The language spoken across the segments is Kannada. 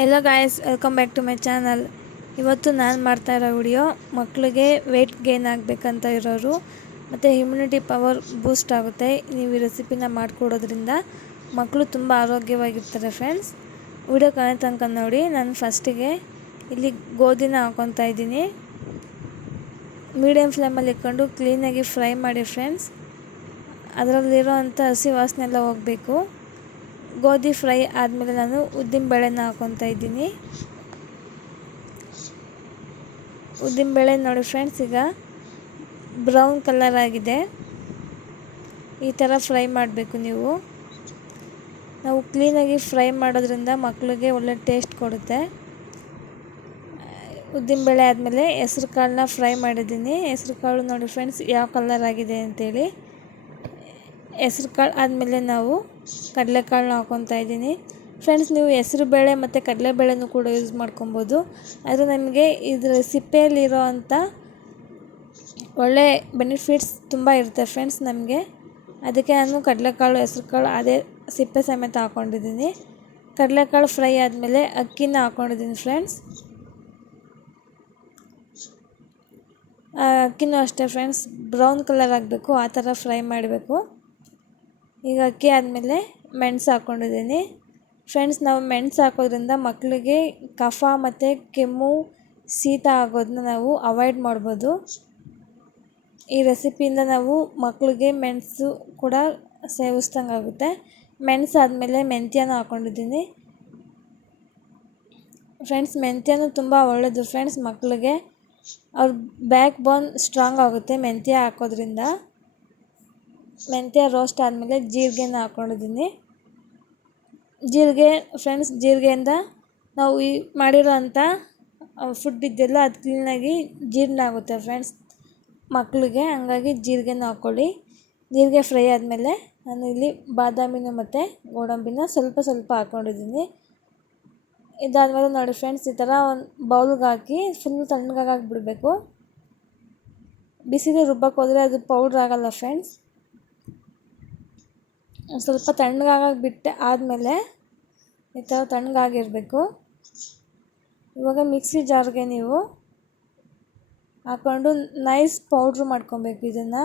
Yellow guys, welcome back to my channel. ಇವತ್ತು ನಾನು ಮಾಡ್ತಾ ಇರೋ ವಿಡಿಯೋ ಮಕ್ಕಳಿಗೆ ವೆಯ್ಟ್ ಗೇನ್ ಆಗಬೇಕಂತ ಇರೋರು ಮತ್ತು ಇಮ್ಯುನಿಟಿ ಪವರ್ ಬೂಸ್ಟ್ ಆಗುತ್ತೆ. ನೀವು ಈ ರೆಸಿಪಿನ ಮಾಡಿಕೊಡೋದ್ರಿಂದ ಮಕ್ಕಳು ತುಂಬ ಆರೋಗ್ಯವಾಗಿರ್ತಾರೆ ಫ್ರೆಂಡ್ಸ್. ವಿಡಿಯೋ ಕೊನೆ ತನಕ ನೋಡಿ. ನಾನು ಫಸ್ಟಿಗೆ ಇಲ್ಲಿ ಗೋಧಿನ ಹಾಕ್ಕೊತಾ ಇದ್ದೀನಿ. ಮೀಡಿಯಮ್ ಫ್ಲೇಮಲ್ಲಿ ಇಟ್ಕೊಂಡು ಕ್ಲೀನಾಗಿ ಫ್ರೈ ಮಾಡಿ ಫ್ರೆಂಡ್ಸ್. ಅದರಲ್ಲಿರೋ ಅಂಥ ಹಸಿ ವಾಸನೆ ಎಲ್ಲ ಹೋಗಬೇಕು. ಗೋಧಿ ಫ್ರೈ ಆದಮೇಲೆ ನಾನು ಉದ್ದಿನಬೇಳೆನ ಹಾಕ್ಕೊತಾ ಇದ್ದೀನಿ. ಉದ್ದಿನಬೇಳೆ ನೋಡಿ ಫ್ರೆಂಡ್ಸ್, ಈಗ ಬ್ರೌನ್ ಕಲರ್ ಆಗಿದೆ. ಈ ಥರ ಫ್ರೈ ಮಾಡಬೇಕು ನೀವು. ನಾವು ಕ್ಲೀನಾಗಿ ಫ್ರೈ ಮಾಡೋದ್ರಿಂದ ಮಕ್ಕಳಿಗೆ ಒಳ್ಳೆ ಟೇಸ್ಟ್ ಕೊಡುತ್ತೆ. ಉದ್ದಿನಬೇಳೆ ಆದಮೇಲೆ ಹೆಸ್ರು ಕಾಳನ್ನ ಫ್ರೈ ಮಾಡಿದ್ದೀನಿ. ಹೆಸ್ರು ಕಾಳು ನೋಡಿ ಫ್ರೆಂಡ್ಸ್ ಯಾವ ಕಲರ್ ಆಗಿದೆ ಅಂತೇಳಿ. ಹೆಸ್ರು ಕಾಳು ಆದಮೇಲೆ ನಾವು ಕಡಲೆಕಾಳನ್ನ ಹಾಕ್ಕೊತಾ ಇದ್ದೀನಿ. ಫ್ರೆಂಡ್ಸ್, ನೀವು ಹೆಸ್ರು ಬೇಳೆ ಮತ್ತು ಕಡಲೆಬೇಳೆನೂ ಕೂಡ ಯೂಸ್ ಮಾಡ್ಕೊಬೋದು. ಆದರೆ ನಮಗೆ ಇದರ ಸಿಪ್ಪೆಯಲ್ಲಿರೋ ಅಂಥ ಒಳ್ಳೆ ಬೆನಿಫಿಟ್ಸ್ ತುಂಬ ಇರುತ್ತೆ ಫ್ರೆಂಡ್ಸ್ ನಮಗೆ. ಅದಕ್ಕೆ ನಾನು ಕಡಲೆಕಾಳು, ಹೆಸ್ರು ಕಾಳು ಅದೇ ಸಿಪ್ಪೆ ಸಮೇತ ಹಾಕ್ಕೊಂಡಿದ್ದೀನಿ. ಕಡಲೆಕಾಳು ಫ್ರೈ ಆದಮೇಲೆ ಅಕ್ಕಿನ ಹಾಕ್ಕೊಂಡಿದ್ದೀನಿ ಫ್ರೆಂಡ್ಸ್. ಅಕ್ಕಿನೂ ಅಷ್ಟೇ ಫ್ರೆಂಡ್ಸ್, ಬ್ರೌನ್ ಕಲರ್ ಆಗಬೇಕು, ಆ ಥರ ಫ್ರೈ ಮಾಡಬೇಕು. ಈಗ ಅಕ್ಕಿ ಆದಮೇಲೆ ಮೆಣಸು ಹಾಕ್ಕೊಂಡಿದ್ದೀನಿ ಫ್ರೆಂಡ್ಸ್. ನಾವು ಮೆಣಸು ಹಾಕೋದ್ರಿಂದ ಮಕ್ಕಳಿಗೆ ಕಫ ಮತ್ತು ಕೆಮ್ಮು, ಶೀತ ಆಗೋದನ್ನ ನಾವು ಅವಾಯ್ಡ್ ಮಾಡ್ಬೋದು. ಈ ರೆಸಿಪಿಯಿಂದ ನಾವು ಮಕ್ಕಳಿಗೆ ಮೆಣಸು ಕೂಡ ಸೇವಿಸ್ದಂಗೆ ಆಗುತ್ತೆ. ಮೆಣಸು ಆದಮೇಲೆ ಮೆಂತ್ಯನೂ ಹಾಕ್ಕೊಂಡಿದ್ದೀನಿ ಫ್ರೆಂಡ್ಸ್. ಮೆಂತ್ಯನೂ ತುಂಬ ಒಳ್ಳೆಯದು ಫ್ರೆಂಡ್ಸ್ ಮಕ್ಕಳಿಗೆ. ಅವ್ರ ಬ್ಯಾಕ್ ಬೋನ್ ಸ್ಟ್ರಾಂಗ್ ಆಗುತ್ತೆ ಮೆಂತ್ಯ ಹಾಕೋದ್ರಿಂದ. ಮೆಂತ್ಯ ರೋಸ್ಟ್ ಆದಮೇಲೆ ಜೀರಿಗೆನ ಹಾಕ್ಕೊಂಡಿದ್ದೀನಿ. ಜೀರಿಗೆ ಫ್ರೆಂಡ್ಸ್, ಜೀರಿಗೆಯಿಂದ ನಾವು ಈ ಮಾಡಿರೋ ಅಂಥ ಫುಡ್ ಇದೆಯಲ್ಲ ಅದು ಕ್ಲೀನಾಗಿ ಜೀರ್ಣ ಆಗುತ್ತೆ ಫ್ರೆಂಡ್ಸ್ ಮಕ್ಕಳಿಗೆ. ಹಂಗಾಗಿ ಜೀರಿಗೆನ ಹಾಕ್ಕೊಳ್ಳಿ. ಜೀರಿಗೆ ಫ್ರೈ ಆದಮೇಲೆ ನಾನು ಇಲ್ಲಿ ಬಾದಾಮಿನ ಮತ್ತು ಗೋಡಂಬಿನ ಸ್ವಲ್ಪ ಸ್ವಲ್ಪ ಹಾಕ್ಕೊಂಡಿದ್ದೀನಿ. ಇದಾದಮೇಲೆ ನೋಡಿ ಫ್ರೆಂಡ್ಸ್, ಈ ಥರ ಒಂದು ಬೌಲ್ಗೆ ಹಾಕಿ ಫುಲ್ ತಣ್ಣಗಾಗಿ ಬಿಡಬೇಕು. ಬಿಸಿಗೆ ರುಬ್ಬಕ್ಕೆ ಹೋದರೆ ಅದು ಪೌಡ್ರ್ ಆಗೋಲ್ಲ ಫ್ರೆಂಡ್ಸ್. ಸ್ವಲ್ಪ ತಣ್ಣಗಾಗಿ ಬಿಟ್ಟೆ ಆದಮೇಲೆ ಈ ಥರ ತಣ್ಣಗಾಗಿರಬೇಕು. ಇವಾಗ ಮಿಕ್ಸಿ ಜಾರ್ಗೆ ನೀವು ಹಾಕ್ಕೊಂಡು ನೈಸ್ ಪೌಡ್ರು ಮಾಡ್ಕೊಬೇಕು. ಇದನ್ನು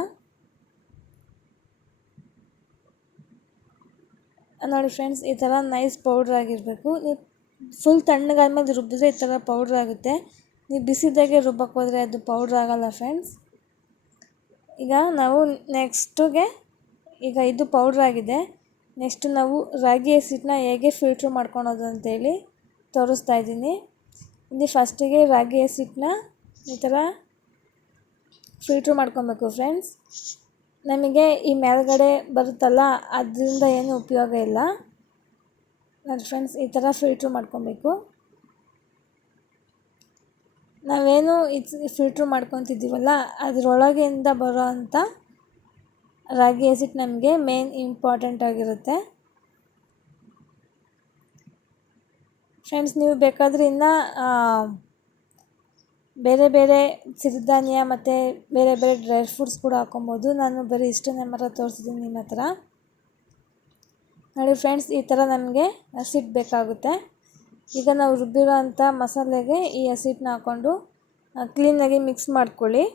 ನೋಡಿ ಫ್ರೆಂಡ್ಸ್, ಈ ಥರ ನೈಸ್ ಪೌಡ್ರ್ ಆಗಿರಬೇಕು. ನೀವು ಫುಲ್ ತಣ್ಣಗಾದ್ಮೇಲೆ ರುಬ್ಬಿದ್ರೆ ಈ ಥರ ಪೌಡ್ರ್ ಆಗುತ್ತೆ. ನೀವು ಬಿಸಿದಾಗೆ ರುಬ್ಬಕ್ಕೆ ಹೋದರೆ ಅದು ಪೌಡ್ರ್ ಆಗೋಲ್ಲ ಫ್ರೆಂಡ್ಸ್. ಈಗ ನಾವು ನೆಕ್ಸ್ಟಿಗೆ, ಈಗ ಇದು ಪೌಡ್ರ್ ಆಗಿದೆ. ನೆಕ್ಸ್ಟು ನಾವು ರಾಗಿ ಹಸಿಟ್ಟನ್ನ ಹೇಗೆ ಫಿಲ್ಟ್ರ್ ಮಾಡ್ಕೊಳೋದು ಅಂತೇಳಿ ತೋರಿಸ್ತಾ ಇದ್ದೀನಿ. ಇಲ್ಲಿ ಫಸ್ಟಿಗೆ ರಾಗಿ ಹಸಿಟ್ಟನ್ನ ಈ ಥರ ಫಿಲ್ಟ್ರ್ ಮಾಡ್ಕೊಬೇಕು ಫ್ರೆಂಡ್ಸ್. ನಮಗೆ ಈ ಮೇಲ್ಗಡೆ ಬರುತ್ತಲ್ಲ ಅದರಿಂದ ಏನು ಉಪಯೋಗ ಇಲ್ಲ ನೋಡಿ ಫ್ರೆಂಡ್ಸ್. ಈ ಥರ ಫಿಲ್ಟ್ರ್ ಮಾಡ್ಕೊಬೇಕು. ನಾವೇನು ಫಿಲ್ಟ್ರ್ ಮಾಡ್ಕೊತಿದ್ದೀವಲ್ಲ ಅದರೊಳಗಿಂದ ಬರೋ ಅಂಥ ರಾಗಿ ಹಸಿಟ್ಟು ನಮಗೆ ಮೇನ್ ಇಂಪಾರ್ಟೆಂಟ್ ಆಗಿರುತ್ತೆ ಫ್ರೆಂಡ್ಸ್. ನೀವು ಬೇಕಾದರೆ ಇನ್ನು ಬೇರೆ ಬೇರೆ ಸಿರಿಧಾನ್ಯ ಮತ್ತು ಬೇರೆ ಬೇರೆ ಡ್ರೈ ಫ್ರೂಟ್ಸ್ ಕೂಡ ಹಾಕ್ಕೊಬೋದು. ನಾನು ಬರೀ ಇಷ್ಟನ್ನೇ ಮಾತ್ರ ತೋರಿಸಿದ್ದೀನಿ ನಿಮ್ಮ ಹತ್ರ. ನೋಡಿ ಫ್ರೆಂಡ್ಸ್, ಈ ಥರ ನಮಗೆ ಹಸಿಟ್ಟು ಬೇಕಾಗುತ್ತೆ. ಈಗ ನಾವು ರುಬ್ಬಿರೋ ಅಂಥ ಮಸಾಲೆಗೆ ಈ ಹಸಿಟ್ಟನ್ನ ಹಾಕ್ಕೊಂಡು ಕ್ಲೀನಾಗಿ ಮಿಕ್ಸ್ ಮಾಡ್ಕೊಳ್ಳಿ.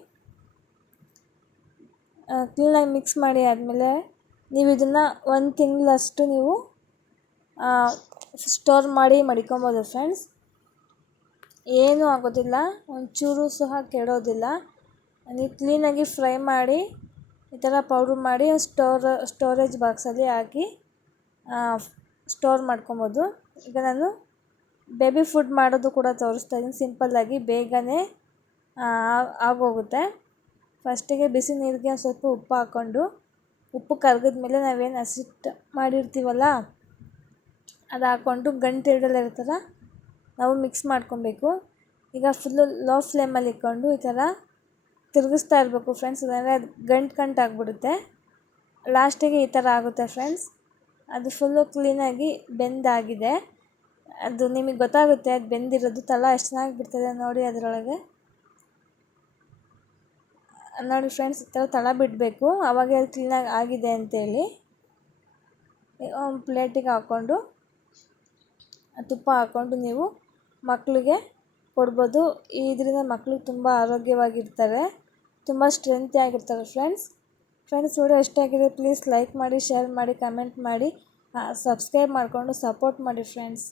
ಕ್ಲೀನಾಗಿ ಮಿಕ್ಸ್ ಮಾಡಿ ಆದಮೇಲೆ ನೀವು ಇದನ್ನು 1 ತಿಂಗಳಷ್ಟು ನೀವು ಸ್ಟೋರ್ ಮಾಡಿ ಮಡಿಕೊಬೋದು ಫ್ರೆಂಡ್ಸ್. ಏನೂ ಆಗೋದಿಲ್ಲ, ಒಂಚೂರು ಸಹ ಕೆಡೋದಿಲ್ಲ. ನೀವು ಕ್ಲೀನಾಗಿ ಫ್ರೈ ಮಾಡಿ ಈ ಥರ ಪೌಡ್ರ್ ಮಾಡಿ ಸ್ಟೋರೇಜ್ ಬಾಕ್ಸಲ್ಲಿ ಹಾಕಿ ಸ್ಟೋರ್ ಮಾಡ್ಕೊಬೋದು. ಈಗ ನಾನು ಬೇಬಿ ಫುಡ್ ಮಾಡೋದು ಕೂಡ ತೋರಿಸ್ತಾ ಇದ್ದೀನಿ. ಸಿಂಪಲ್ಲಾಗಿ ಬೇಗನೆ ಆಗೋಗುತ್ತೆ. ಫಸ್ಟಿಗೆ ಬಿಸಿ ನೀರಿಗೆ ಸ್ವಲ್ಪ ಉಪ್ಪು ಹಾಕ್ಕೊಂಡು, ಉಪ್ಪು ಕರಗಿದ್ಮೇಲೆ ನಾವೇನು ಹಸಿಟ್ಟು ಮಾಡಿರ್ತೀವಲ್ಲ ಅದು ಹಾಕ್ಕೊಂಡು ಗಂಟು ಹಿಡ್ದಲೇ ಥರ ನಾವು ಮಿಕ್ಸ್ ಮಾಡ್ಕೊಬೇಕು. ಈಗ ಫುಲ್ಲು ಲೋ ಫ್ಲೇಮಲ್ಲಿ ಇಟ್ಕೊಂಡು ಈ ಥರ ತಿರುಗಿಸ್ತಾ ಇರಬೇಕು ಫ್ರೆಂಡ್ಸ್. ಅಂದರೆ ಅದು ಗಂಟು ಆಗಿಬಿಡುತ್ತೆ. ಲಾಸ್ಟಿಗೆ ಈ ಥರ ಆಗುತ್ತೆ ಫ್ರೆಂಡ್ಸ್. ಅದು ಫುಲ್ಲು ಕ್ಲೀನಾಗಿ ಬೆಂದಾಗಿದೆ. ಅದು ನಿಮಗೆ ಗೊತ್ತಾಗುತ್ತೆ ಅದು ಬೆಂದಿರೋದು. ತಳ ಎಷ್ಟು ಚೆನ್ನಾಗಿ ಬಿಡ್ತದೆ ನೋಡಿ ಅದರೊಳಗೆ. ನೋಡಿ ಫ್ರೆಂಡ್ಸ್, ಈ ಥರ ತಳ ಬಿಡಬೇಕು, ಆವಾಗ ಅದು ಕ್ಲೀನಾಗಿ ಆಗಿದೆ ಅಂತೇಳಿ. ಒಂದು ಪ್ಲೇಟಿಗೆ ಹಾಕ್ಕೊಂಡು ತುಪ್ಪ ಹಾಕ್ಕೊಂಡು ನೀವು ಮಕ್ಕಳಿಗೆ ಕೊಡ್ಬೋದು. ಇದರಿಂದ ಮಕ್ಕಳು ತುಂಬ ಆರೋಗ್ಯವಾಗಿರ್ತಾರೆ, ತುಂಬ ಸ್ಟ್ರೆಂತಿ ಆಗಿರ್ತಾರೆ ಫ್ರೆಂಡ್ಸ್ ವಿಡಿಯೋ ಇಷ್ಟ ಆಗಿದೆ ಪ್ಲೀಸ್ ಲೈಕ್ ಮಾಡಿ, ಶೇರ್ ಮಾಡಿ, ಕಮೆಂಟ್ ಮಾಡಿ, ಸಬ್ಸ್ಕ್ರೈಬ್ ಮಾಡಿಕೊಂಡು ಸಪೋರ್ಟ್ ಮಾಡಿ ಫ್ರೆಂಡ್ಸ್.